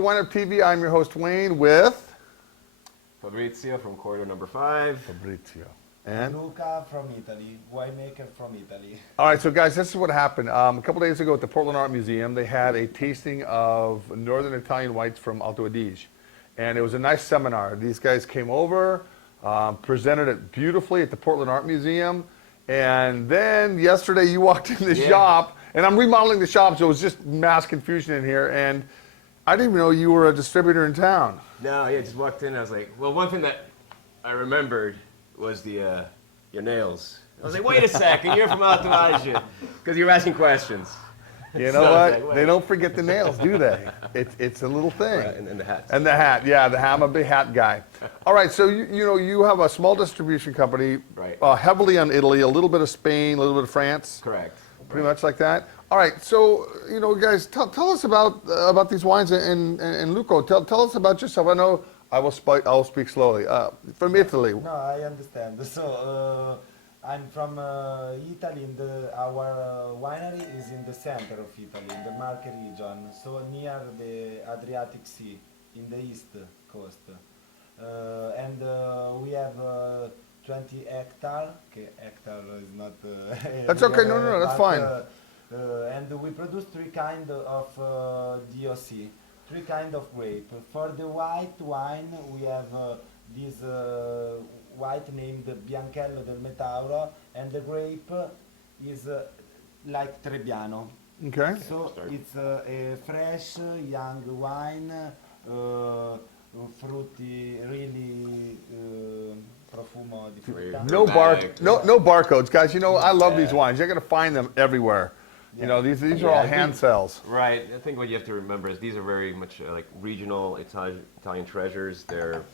to WineupTV. I'm your host, Wayne, with Fabrizio from corridor number 5. Fabrizio. And Luca from Italy, winemaker from Italy. all right, so guys, this is what happened. A couple days ago at the Portland Art Museum, they had a tasting of Northern Italian whites from Alto Adige. And it was a nice seminar. These guys came over, presented it beautifully at the Portland Art Museum. And then yesterday you walked in the shop, and I'm remodeling the shop, so it was just mass confusion in here. And I didn't even know you were a distributor in town. No, yeah, just walked in and I was like, well, one thing that I remembered was your nails. I was like, wait a second, you're from Alto Adige, because you're asking questions. You know what? They don't forget the nails, do they? It's a little thing. Right, and the hat. And the hat, yeah, I'm a big hat guy. All right, so you have a small distribution company, Right. Heavily on Italy, a little bit of Spain, a little bit of France. Correct. Pretty much like that. All right, so guys, tell us about these wines and Luco. Tell us about yourself. I know I will speak slowly. From Italy. No, I understand. So I'm from Italy. Our winery is in the center of Italy, in the Marche region, so near the Adriatic Sea, in the east coast. And we have 20 hectares. Okay, hectare is not. That's okay. No, that's fine. And we produce 3 kinds of DOC, 3 kinds of grape. For the white wine, we have this white named Bianchello del Metauro, and the grape is like Trebbiano. Okay. So it's a fresh, young wine, fruity, really profumo di frutta. No barcodes, guys. I love these wines. You're gonna find them everywhere. These are all hand sells. Right. I think what you have to remember is these are very much like regional Italian treasures. They're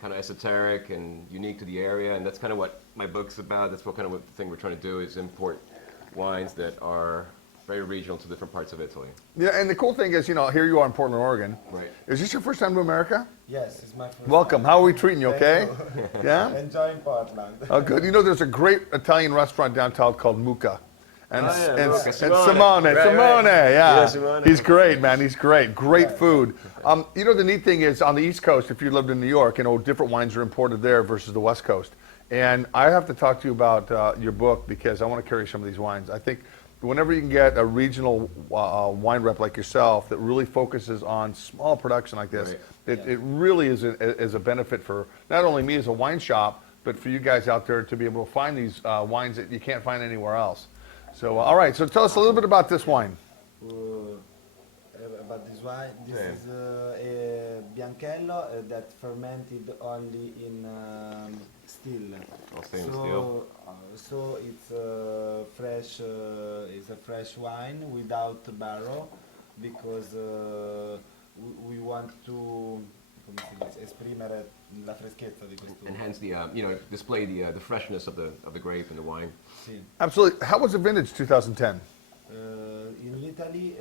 kind of esoteric and unique to the area, and that's kind of what my book's about. That's what the thing we're trying to do is import wines that are very regional to different parts of Italy. Yeah, and the cool thing is, here you are in Portland, Oregon. Right. Is this your first time to America? Yes, it's my first Welcome. time. How are we treating you, okay? Thank Yeah? Enjoying Portland. Oh, good. There's a great Italian restaurant downtown called Mucca. And, Mucca. and Simone. Simone, yeah. Yeah, Simone. He's great, man. He's great. Great food. The neat thing is on the East Coast, if you lived in New York, different wines are imported there versus the West Coast. And I have to talk to you about your book because I want to carry some of these wines. I think whenever you can get a regional wine rep like yourself that really focuses on small production like this, it really is a benefit for not only me as a wine shop, but for you guys out there to be able to find these wines that you can't find anywhere else. So, all right, so tell us a little bit about this wine. About this wine, this is a Bianchello that fermented only in still. Stainless steel. So it's a fresh wine without barrel because we want to esprimere la freschezza di questo. And hence the display the freshness of the grape and the wine. Sì. Absolutely. How was the vintage 2010? In Italy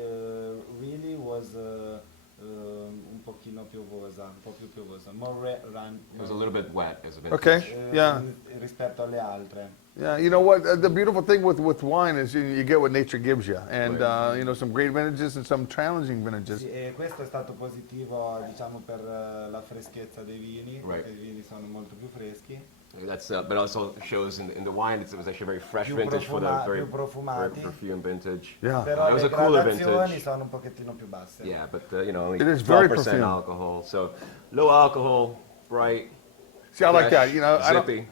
really was un po' più piovosa, It was a little bit wet as a vintage. Okay, yeah. rispetto alle altre. Yeah, you know what? The beautiful thing with wine is you get what nature gives you. And, some great vintages and some challenging vintages. Sì, e questo è stato positivo, diciamo, per la freschezza dei vini, perché i vini sono molto più freschi. That's, but also shows in the wine it was actually a very fresh Più vintage for the very più profumati. perfume vintage. Yeah. Però It was le a cooler gradazioni vintage. sono un pochettino più basse. Yeah, but only It is very 12% perfumed. alcohol. So low alcohol, bright. See, I like that. fresh, I don't, zippy.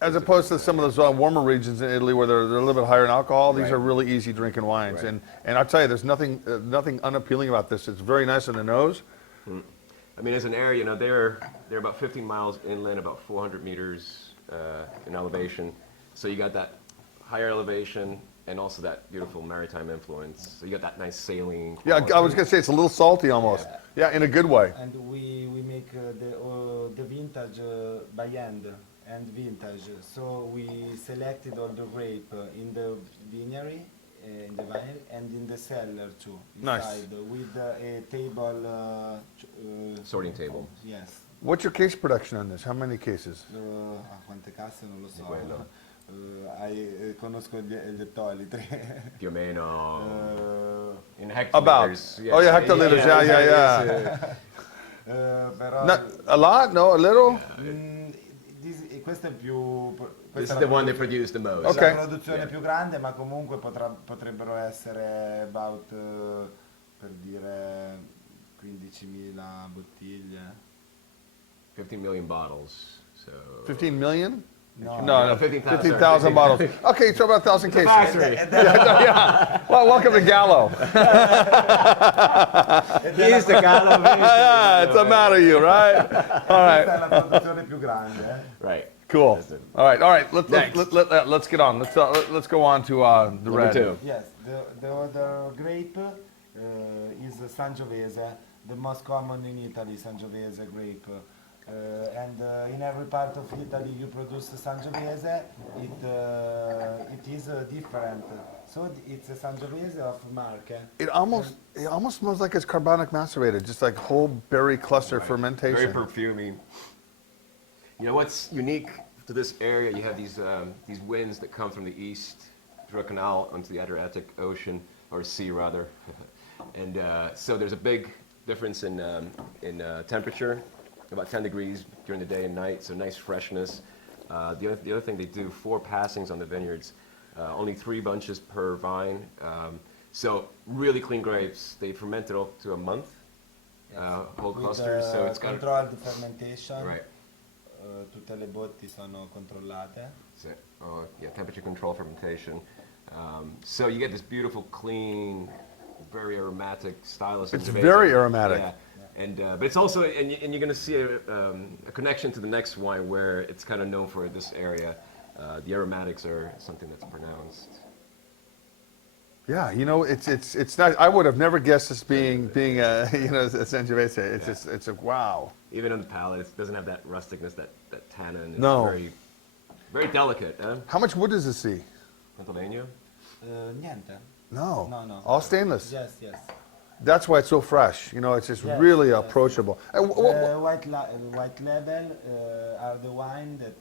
as opposed to some of those warmer regions in Italy where they're a little bit higher in alcohol, these Right. are really easy drinking wines. Right. And I'll tell you, there's nothing unappealing about this. It's very nice on the nose. I mean, as an area, they're about 15 miles inland, about 400 meters in elevation. So you got that higher elevation and also that beautiful maritime influence. So you got that nice sailing. Yeah, quality. I was going to say it's a little salty almost. Yeah, in a good way. And we make the vintage by hand and vintage. So we selected all the grape in the vinery, in the vinery, and in the cellar too. Nice. Inside, with a table. Sorting table. Yes. What's your case production on this? How many cases? Quante casse non lo so. Quello. Conosco gli ettolitri. Più o meno In hectoliters. About. Oh, yeah, hectoliters. Yeah. Però Not a lot? No, a little? questo è più This questa is è the la one they produ- produce the most. Okay. la produzione più grande, ma comunque potrebbero essere about per dire 15.000 bottiglie. 15 million bottles. So 15 million? No, No, 15,000. 15,000 bottles. Okay, so about 1,000 cases. factory. Yeah. Well, welcome to Gallo. He's the Gallo. Yeah, it's a matter of you, right? All right. Questa è la produzione più grande. Right. Cool. That's it. All right. Next. Let's get on. Let's go on to the Number red. 2. Yes, the other grape is Sangiovese, the most common in Italy, Sangiovese grape. And in every part of Italy you produce Sangiovese, it is different. So it's a Sangiovese of Marche. It almost smells like it's carbonic macerated, just like whole berry cluster Very fermentation. perfumey. You know what's unique to this area? You have these winds that come from the east through a canal onto the Adriatic Ocean, or sea rather, and so there's a big difference in temperature, about 10 degrees during the day and night. So nice freshness. The other thing, they do 4 passings on the vineyards, only 3 bunches per vine. So really clean grapes. They ferment it up to a month, whole With, clusters. So it's got controlled fermentation. right. Tutte le botti sono controllate. So, yeah, temperature control fermentation. So you get this beautiful, clean, very aromatic style of It's Sangiovese. very aromatic. Yeah. And but it's also, and you're going to see a connection to the next wine where it's kind of known for this area. The aromatics are something that's pronounced. Yeah, you know, it's not. I would have never guessed this being a a Sangiovese. It's just it's a wow. Even on the palate, it doesn't have that rusticness, that tannin. It's No. very delicate. How much wood does this see? Pennsylvania? Niente. No. No. All stainless. Yes, yes. That's why it's so fresh. You know, it's just Yes, really yes. approachable. And The white label are the wine that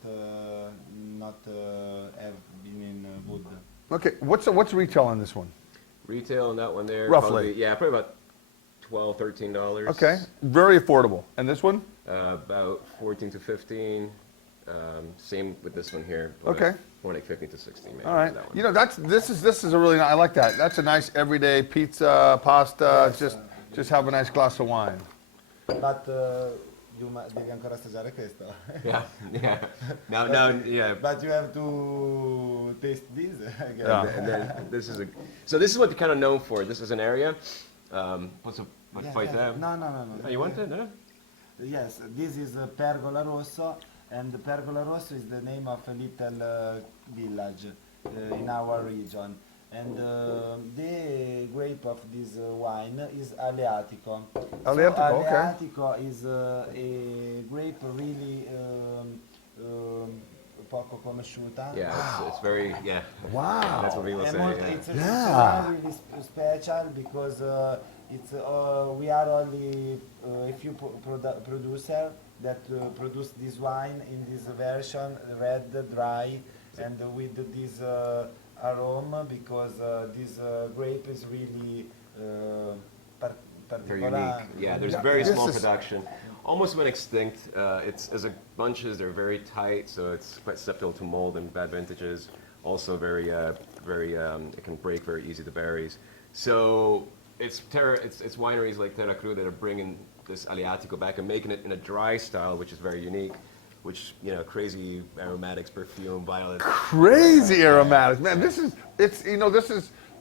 not have been in wood. okay, what's retail on this one? Retail on that one there? Roughly. Probably about $12, $13. Okay, very affordable. And this one? About 14 to 15. Same with this one here. but Okay. More like 15 to 16, maybe. All right. That one. You know, this is a really I like that. That's a nice everyday pizza, pasta. Yes. Just have a nice glass of wine. But devi ancora assaggiare questo. Yeah, yeah. Now, yeah. But you have to taste this again. Yeah. And then this is so this is what you're kind of known for. This is an area. What's Yeah, fight yeah. them? No. Oh, you want it? No? Yes, this is Pergola Rosso, and Pergola Rosso is the name of a little village in our region. And the grape of this wine is Aleatico. Aleatico, so, okay. Aleatico is a grape really poco conosciuta. Yeah, it's very Wow. That's what people È say. molto- Yeah. it's a Yeah. really special because we are only a few producer that produce this wine in this version, red, dry, and with this aroma because this grape is really They're particular. unique. Yeah, there's Yeah, very this small is- production. Almost went extinct. It's as a bunches, they're very tight, so it's quite susceptible to mold and bad vintages. Also very, it can break very easy, the berries. So it's wineries like Terracruda that are bringing this Aleatico back and making it in a dry style, which is very unique. Which, crazy aromatics, perfume, violet. Crazy aromatics, man. This is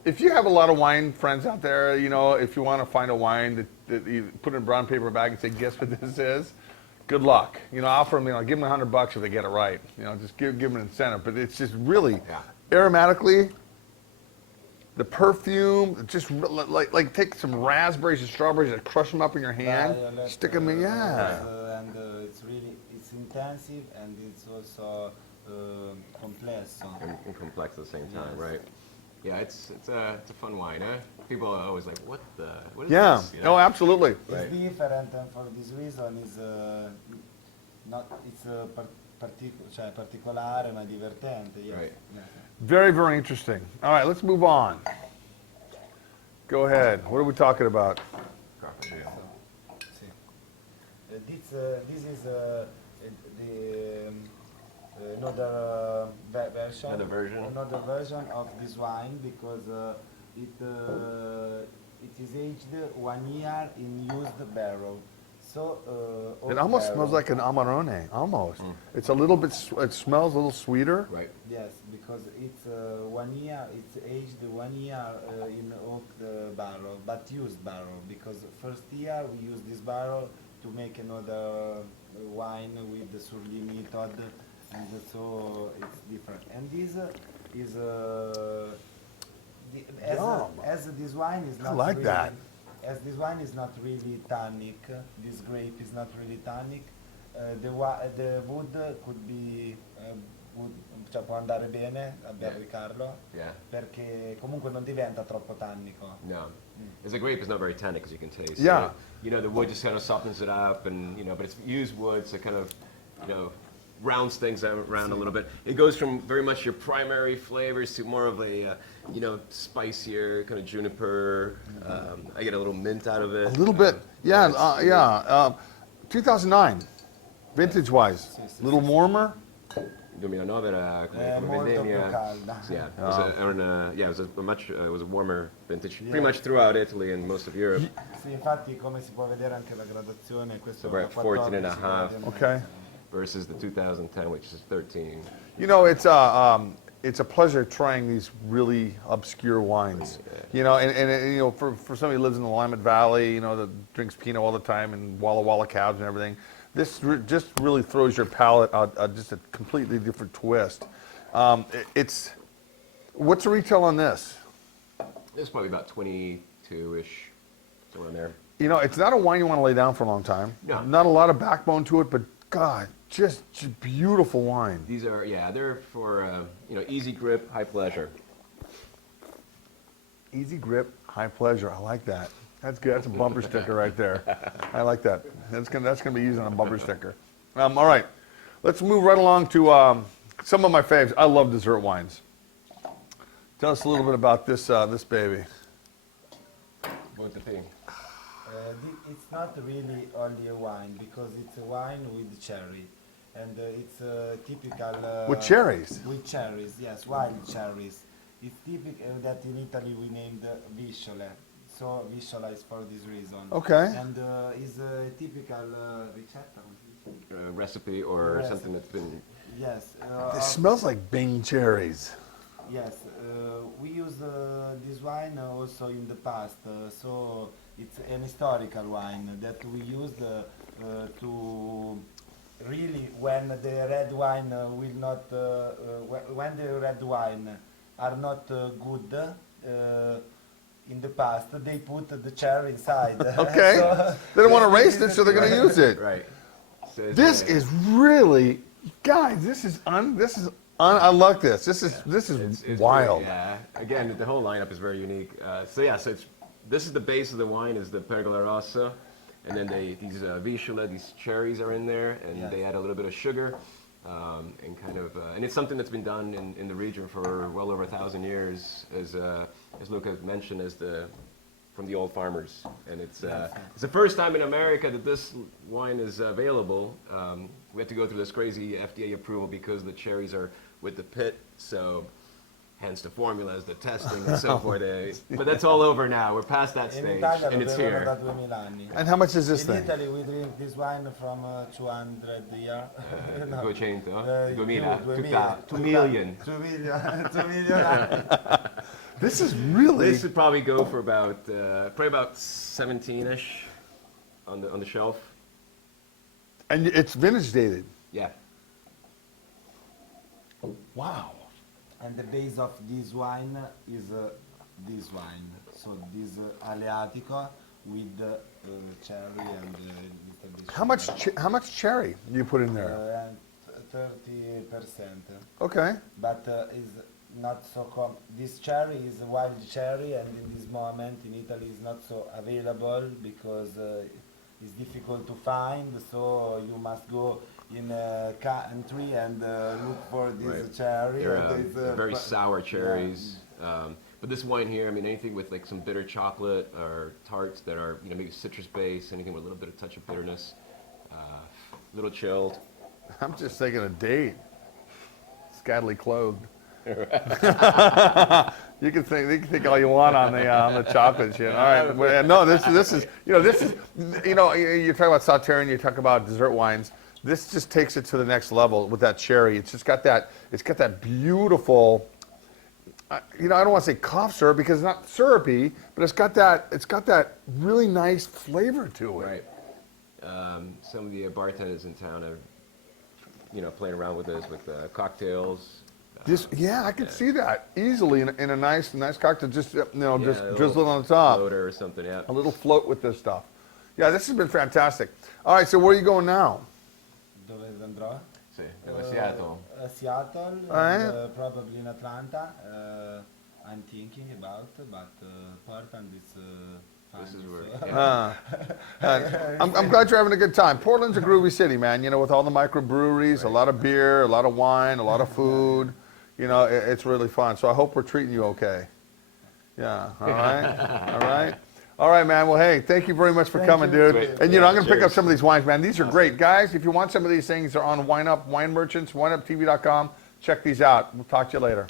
if you have a lot of wine friends out there, if you want to find a wine that you put in a brown paper bag and say, guess what this is, good luck. Offer them, give them $100 if they get it right. Just give them an incentive. But it's just really aromatically, the perfume, just like take some raspberries and strawberries and crush them up in your hand, Violet, stick them in, yeah. and it's intensive and it's also complex. And complex at the same time, Yes. right? Yeah, it's a fun wine, huh? People are always like, what is Yeah. this? Oh, absolutely. It's Right. different, and for this reason is particolare ma divertente. Yes. Right. Yes. Very, very interesting. All right, let's move on. Go ahead. What are we talking about? Carpaccio. Sì. This is the version. Another version. Another version of this wine because it is aged 1 year in used barrel. So It old almost barrel. smells like an Amarone, almost. It's a little bit, it smells a little sweeter. Right. Yes, because it's 1 year. It's aged 1 year in oak barrel, but used barrel. Because first year we use this barrel to make another wine with the Surly method, and so it's different. And this is Yum. as this wine is I not like really, that. As this wine is not really tannic, this grape is not really tannic. The wood could be wood, cioè può andare bene a barricarlo Yeah. perché comunque non diventa troppo tannico. No. As a grape is not very tannic, as you can taste. Yeah. So, you know, the wood just kind of softens it up, and you know, but it's used wood, so it kind of, you know, rounds things around a little bit. It goes from very much your primary flavors to more of a, you know, spicier kind of juniper. I get a little mint out of it. A little bit, yeah. 2009, vintage-wise, a little warmer. 2009 era come Molto più vendemmia. calda. Yeah, it was a much it was a warmer vintage, pretty much throughout Italy and most of Europe. Sì, infatti come si può vedere anche la gradazione, questo So we're è at 14 and a 14 half. gradi e Okay. mezzo. Versus the 2010, which is 13. You know, it's a pleasure trying these really obscure wines. You know, and you know, for somebody who lives in the Willamette Valley, you know, that drinks Pinot all the time and Walla Walla cabs and everything, this just really throws your palate just a completely different twist. It's what's the retail on this? It's probably about 22-ish, somewhere in there. You know, it's not a wine you want to lay down for a long time. No. Not a lot of backbone to it, but God, just beautiful wine. These are, yeah, they're for, you know, easy grip, high pleasure. Easy grip, high pleasure. I like that. That's good. That's a bumper sticker right there. I like that. That's gonna be used on a bumper sticker. All right, let's move right along to some of my faves. I love dessert wines. Tell us a little bit about this this baby. What's the thing? It's not really only a wine because it's a wine with cherry, and it's typical. With cherries. With cherries, yes, wild cherries. It's typical that in Italy we named Visciole, so Visciola is for this reason. Okay. And is a typical ricetta. Recipe or Recipe. something that's been, Yes. It smells like Bing cherries. Yes, we use this wine also in the past, so it's an historical wine that we used to really when the red wine will not, when the red wine are not good. In the past, they put the cherry inside. Okay. They don't want to waste it, so they're going to use it. right. So it's, This is really, guys. I like this. This is it's wild. Great, yeah. Again, the whole lineup is very unique. So yeah, so this is the base of the wine is the Pergola Rossa, and then these Visciola, these cherries are in there, and Yes. they add a little bit of sugar, and kind of, and it's something that's been done in the region for well over 1,000 years, as Luca mentioned, from the old farmers, and it's the first time in America that this wine is available. We have to go through this crazy FDA approval because the cherries are with the pit, so hence the formulas, the testing, and so forth. But that's all over now. We're past that In stage, Italia and lo it's bevono here. da 2000 anni. And how much is this In thing? Italy we drink this wine from 200 years. 200, 2000, 2 million. 2 million, 2 million. This is really. This would probably go for about 17-ish on the shelf. And it's vintage dated. Yeah. Wow. And the base of this wine is this wine. So this Aleatico with cherry and little bit How much cherry do you put in there? and 30%. Okay. But is not so this cherry is a wild cherry, and in this moment in Italy is not so available because it's difficult to find. So you must go in a country and look for this Right. cherry. They're and it's, very but- sour cherries. But this wine here, I mean, anything with like some bitter chocolate or tarts that are, you know, maybe citrus based, anything with a little bit of touch of bitterness, a little chilled. I'm just thinking a date. Scantily clothed. You can think all you want on the chocolate shit. All right, well, no, this is you talk about sauterine, you talk about dessert wines. This just takes it to the next level with that cherry. It's got that beautiful. I don't want to say cough syrup because it's not syrupy, but it's got that really nice flavor to it. Right. Some of the bartenders in town are, playing around with this with cocktails. I could see that easily in a nice cocktail. Just just a drizzle it on the top. Floater or something. Yeah. A little float with this stuff. Yeah, this has been fantastic. All right, so where are you going now? Dove andrò? Sì, Seattle. Seattle, Eh? probably in Atlanta. I'm thinking about, but Portland is fine. This is so- where. I'm glad you're having a good time. Portland's a groovy city, man. With all the microbreweries, a lot of beer, a lot of wine, a lot of food. It's really fun. So I hope we're treating you okay. Yeah. All right. All right. All right, man. Well, hey, thank you very much for coming, dude. Great. And I'm going to pick up Cheers. some of these wines, man. These are great, guys. If you want some of these things, they're on Wine Up, Wine Merchants, WineupTV.com. Check these out. We'll talk to you later.